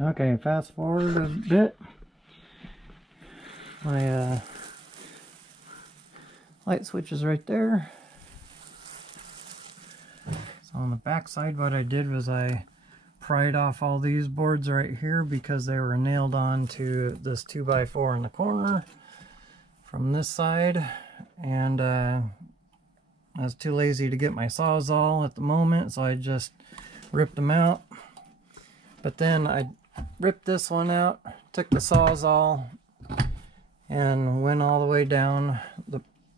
Okay, fast forward a bit. My light switch is right there. So on the back side, what I did was I pried off all these boards right here because they were nailed on to this 2x4 in the corner from this side, and I was too lazy to get my Sawzall at the moment, so I just ripped them out. But then I ripped this one out, took the Sawzall, and went all the way down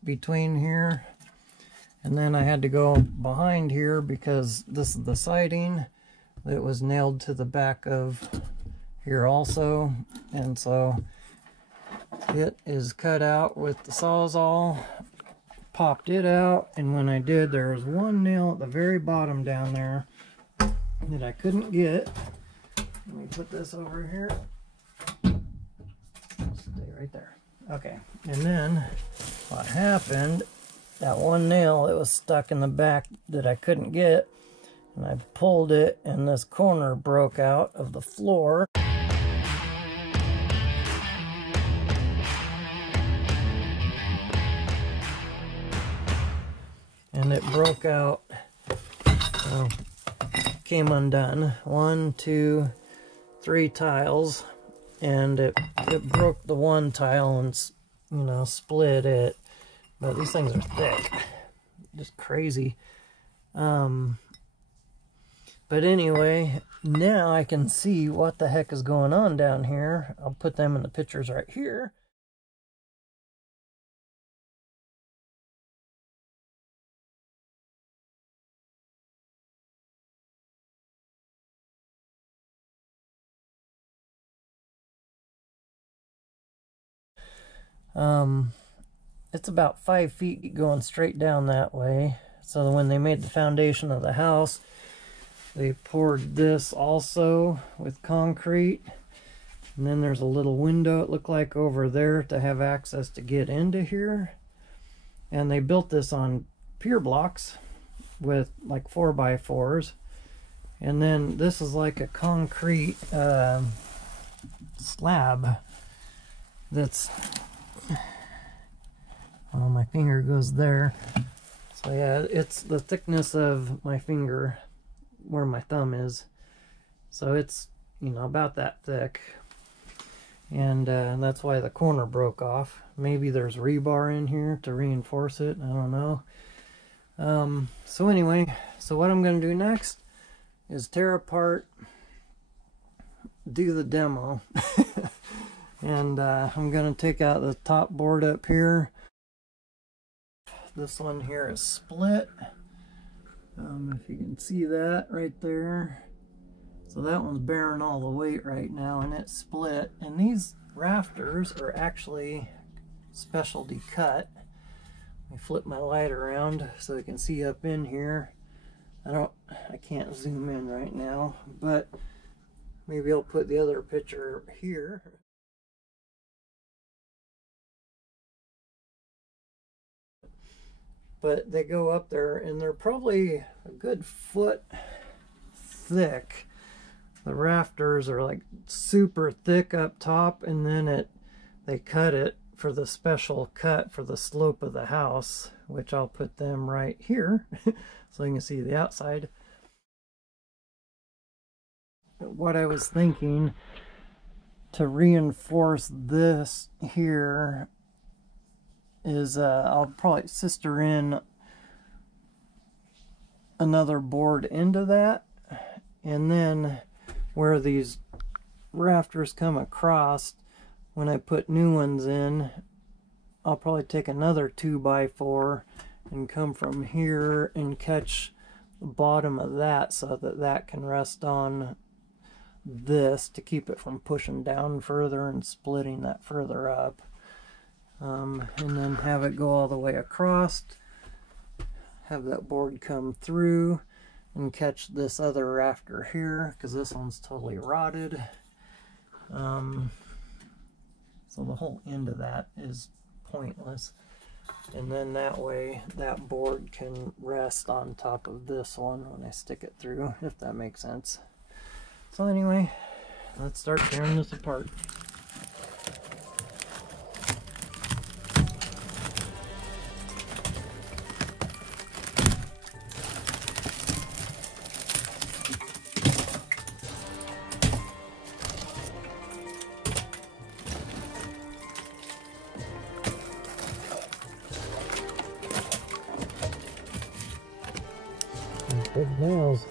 between here. And then I had to go behind here because this is the siding that was nailed to the back of here also. And so it is cut out with the Sawzall. Popped it out, and when I did, there was one nail at the very bottom down there that I couldn't get. Let me put this over here. Stay right there. Okay, and then what happened, that one nail that was stuck in the back that I couldn't get, and I pulled it, and this corner broke out of the floor. And it broke out, came undone. 1, 2, 3 tiles, and it broke the one tile and, you know, split it. But these things are thick, just crazy. But anyway, now I can see what the heck is going on down here. I'll put them in the pictures right here. It's about 5 feet going straight down that way. So when they made the foundation of the house, they poured this also with concrete. And then there's a little window, it looked like, over there to have access to get into here. And they built this on pier blocks with like 4x4s. And then this is like a concrete slab that's... Oh, my finger goes there. So yeah, it's the thickness of my finger where my thumb is. So it's, you know, about that thick. And that's why the corner broke off. Maybe there's rebar in here to reinforce it. I don't know. So anyway, so what I'm going to do next is tear apart, do the demo. And I'm going to take out the top board up here. This one here is split. If you can see that right there. So that one's bearing all the weight right now, and it's split. And these rafters are actually specialty cut. Let me flip my light around so you can see up in here. I can't zoom in right now, but maybe I'll put the other picture here. But they go up there, and they're probably a good foot thick. The rafters are like super thick up top, and then they cut it for the special cut for the slope of the house, which I'll put them right here so you can see the outside. What I was thinking, to reinforce this here, is I'll probably sister in another board into that, and then where these rafters come across, when I put new ones in, I'll probably take another 2x4 and come from here and catch the bottom of that so that that can rest on this to keep it from pushing down further and splitting that further up. And then have it go all the way across, have that board come through and catch this other rafter here, because this one's totally rotted. So the whole end of that is pointless. And then that way that board can rest on top of this one when I stick it through, if that makes sense. So anyway, let's start tearing this apart. Big nails.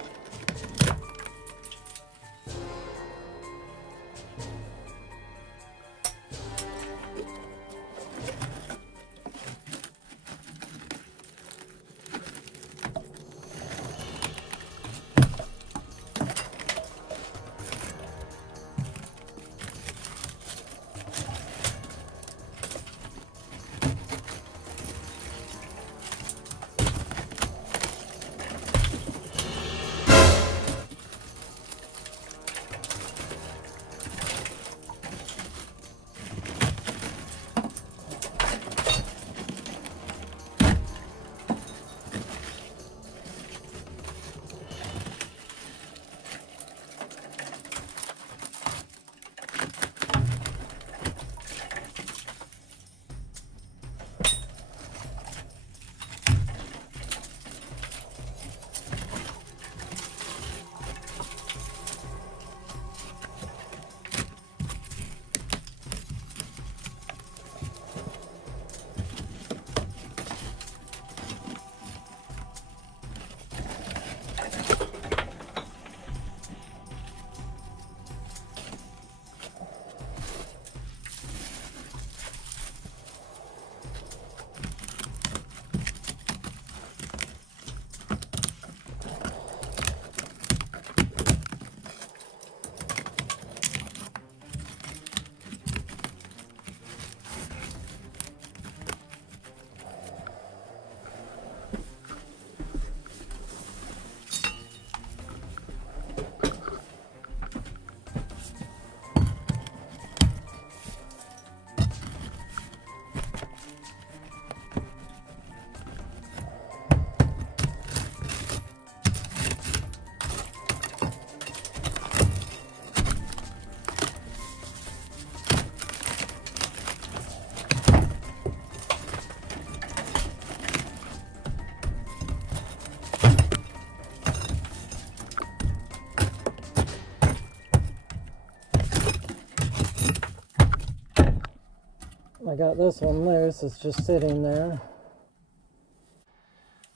I got this one loose, it's just sitting there.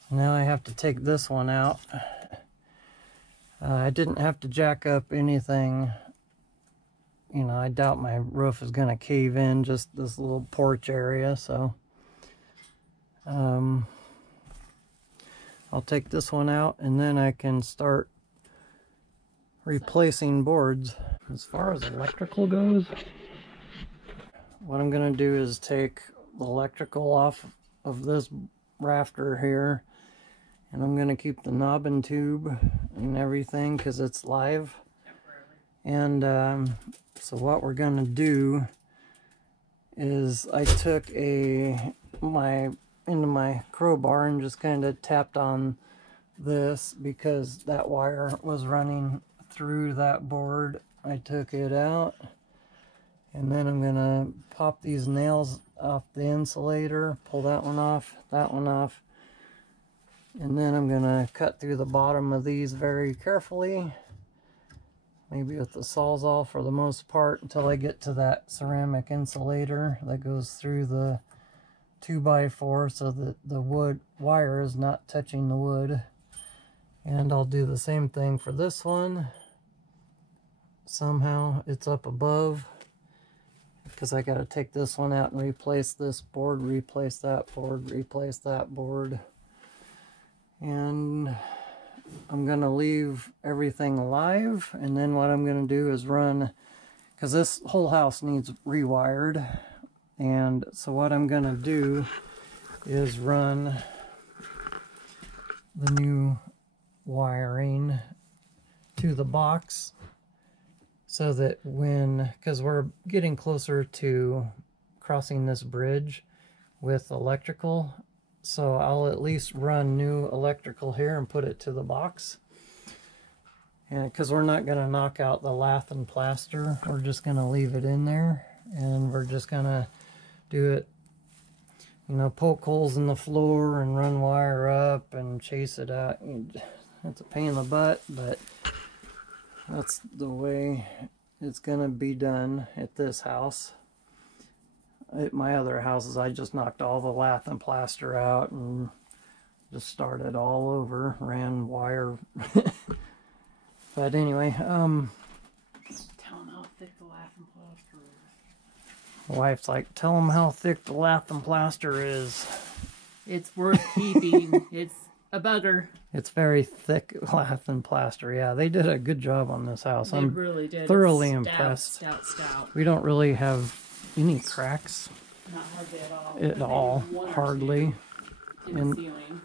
Now I have to take this one out. I didn't have to jack up anything. You know, I doubt my roof is going to cave in, just this little porch area, so I'll take this one out and then I can start replacing boards. As far as electrical goes, what I'm going to do is take the electrical off of this rafter here, and I'm going to keep the knob and tube and everything because it's live. And so what we're going to do is I took into my crowbar and just kind of tapped on this because that wire was running through that board. I took it out. And then I'm going to pop these nails off the insulator, pull that one off, and then I'm going to cut through the bottom of these very carefully, maybe with the Sawzall for the most part, until I get to that ceramic insulator that goes through the 2x4 so that the wood wire is not touching the wood. And I'll do the same thing for this one. Somehow it's up above, because I got to take this one out and replace this board, replace that board, replace that board. And I'm going to leave everything alive, and then what I'm going to do is run, because this whole house needs rewired, and so what I'm going to do is run the new wiring to the box, so that because we're getting closer to crossing this bridge with electrical, so I'll at least run new electrical here and put it to the box. And because we're not going to knock out the lath and plaster, we're just going to leave it in there. And we're just going to do it, you know, poke holes in the floor and run wire up and chase it out. It's a pain in the butt, but that's the way it's going to be done at this house. At my other houses, I just knocked all the lath and plaster out and just started all over, ran wire. But anyway, tell them how thick the lath and plaster is. My wife's like, tell them how thick the lath and plaster is. It's worth keeping. It's a bugger. It's very thick lath and plaster. Yeah, they did a good job on this house. They really did. Thoroughly It's impressed. Stout. We don't really have any cracks Not hardly at all. at all, hardly, in the ceiling.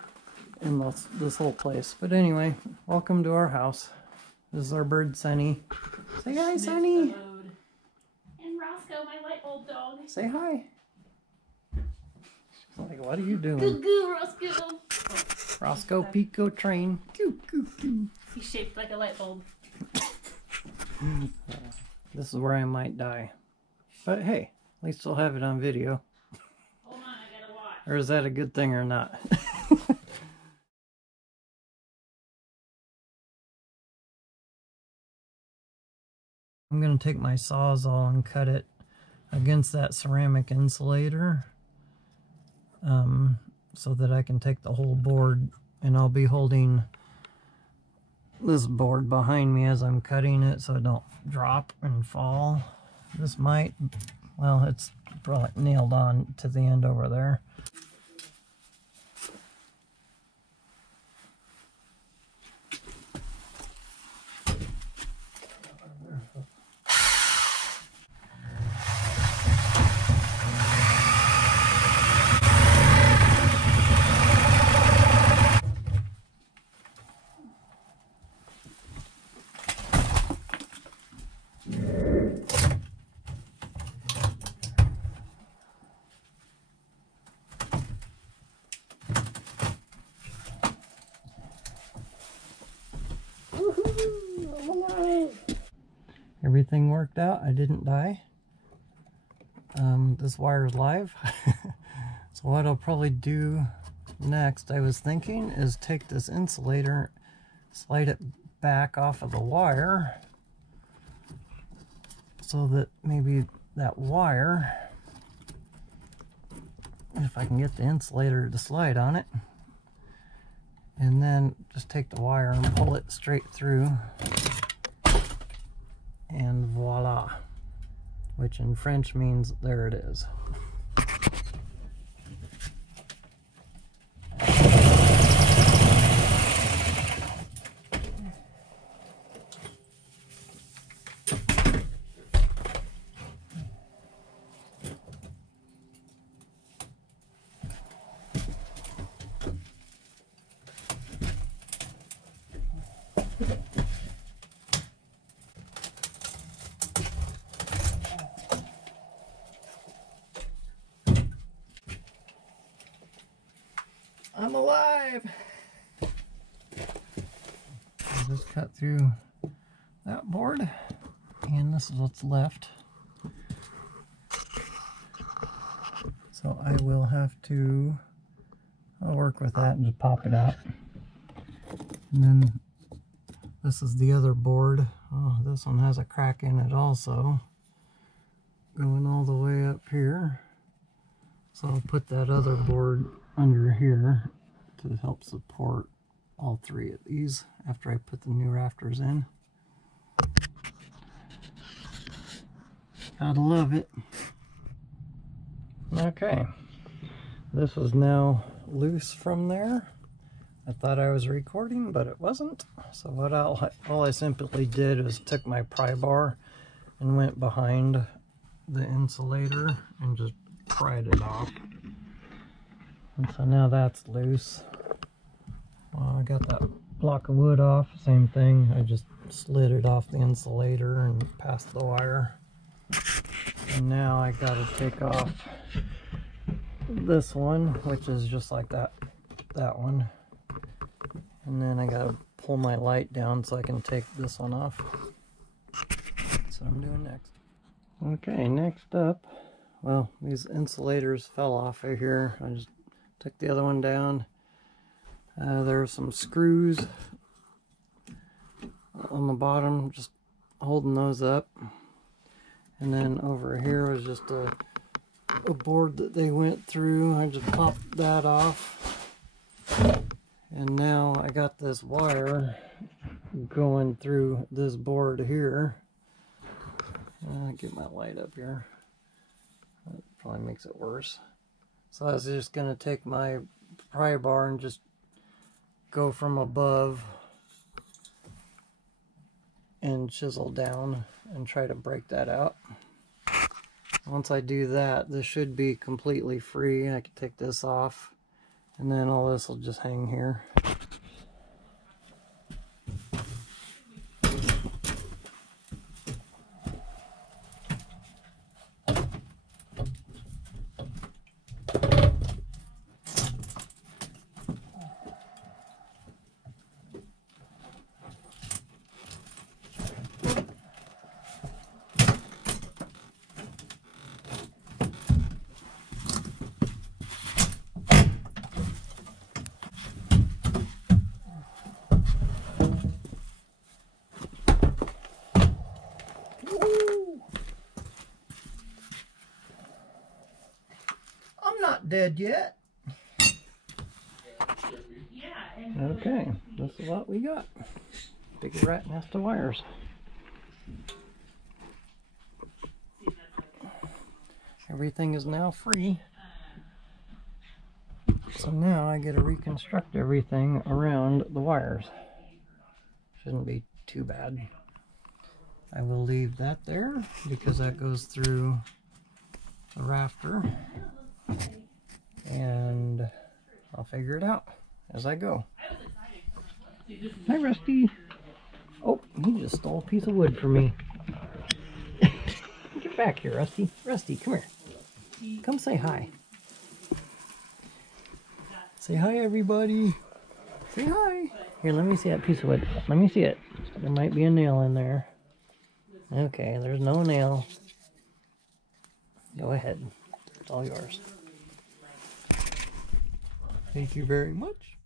in this whole place. But anyway, welcome to our house. This is our bird, Sunny. Say hi, Sunny. And Roscoe, my light bulb dog. Say hi. She's like, what are you doing? Goo, Roscoe. Roscoe Pico train. Coo, coo, coo. He's shaped like a light bulb. This is where I might die. But hey, at least we'll have it on video. Hold on, I gotta watch. Or is that a good thing or not? I'm going to take my Sawzall and cut it against that ceramic insulator so that I can take the whole board, and I'll be holding this board behind me as I'm cutting it so it don't drop and fall. This might, well, it's probably nailed on to the end over there. Everything worked out. I didn't die. This wire is live. So what I'll probably do next, I was thinking, is take this insulator, slide it back off of the wire so that maybe that wire, if I can get the insulator to slide on it, and then just take the wire and pull it straight through, and voila, which in French means there it is. I'm alive! I'll just cut through that board, and this is what's left. So I will have to, I'll work with that and just pop it out. And then this is the other board. Oh, this one has a crack in it also, going all the way up here. So I'll put that other board under here to help support all three of these after I put the new rafters in. Gotta love it. Okay, this is now loose from there. I thought I was recording, but it wasn't. So what all I simply did is took my pry bar and went behind the insulator and just pried it off. And so now that's loose. Well, I got that block of wood off, same thing. I just slid it off the insulator and passed the wire. And now I gotta take off this one, which is just like that one. And then I gotta pull my light down so I can take this one off. That's what I'm doing next. Okay, next up, well, these insulators fell off of here. I just took the other one down. There are some screws on the bottom, just holding those up. And then over here was just a board that they went through. I just popped that off. And now I got this wire going through this board here. Get my light up here. That probably makes it worse. So I was just going to take my pry bar and just go from above and chisel down and try to break that out. Once I do that, this should be completely free. I can take this off, and then all this will just hang here. Not dead yet. Okay, this is what we got. Big rat nest of wires. Everything is now free. So now I get to reconstruct everything around the wires. Shouldn't be too bad. I will leave that there because that goes through the rafter. And I'll figure it out as I go. Hi, Rusty. Oh, he just stole a piece of wood from me. Get back here, Rusty. Rusty, come here. Come say hi. Say hi, everybody. Say hi. Here, let me see that piece of wood. Let me see it. There might be a nail in there. Okay, there's no nail. Go ahead. It's all yours. Thank you very much.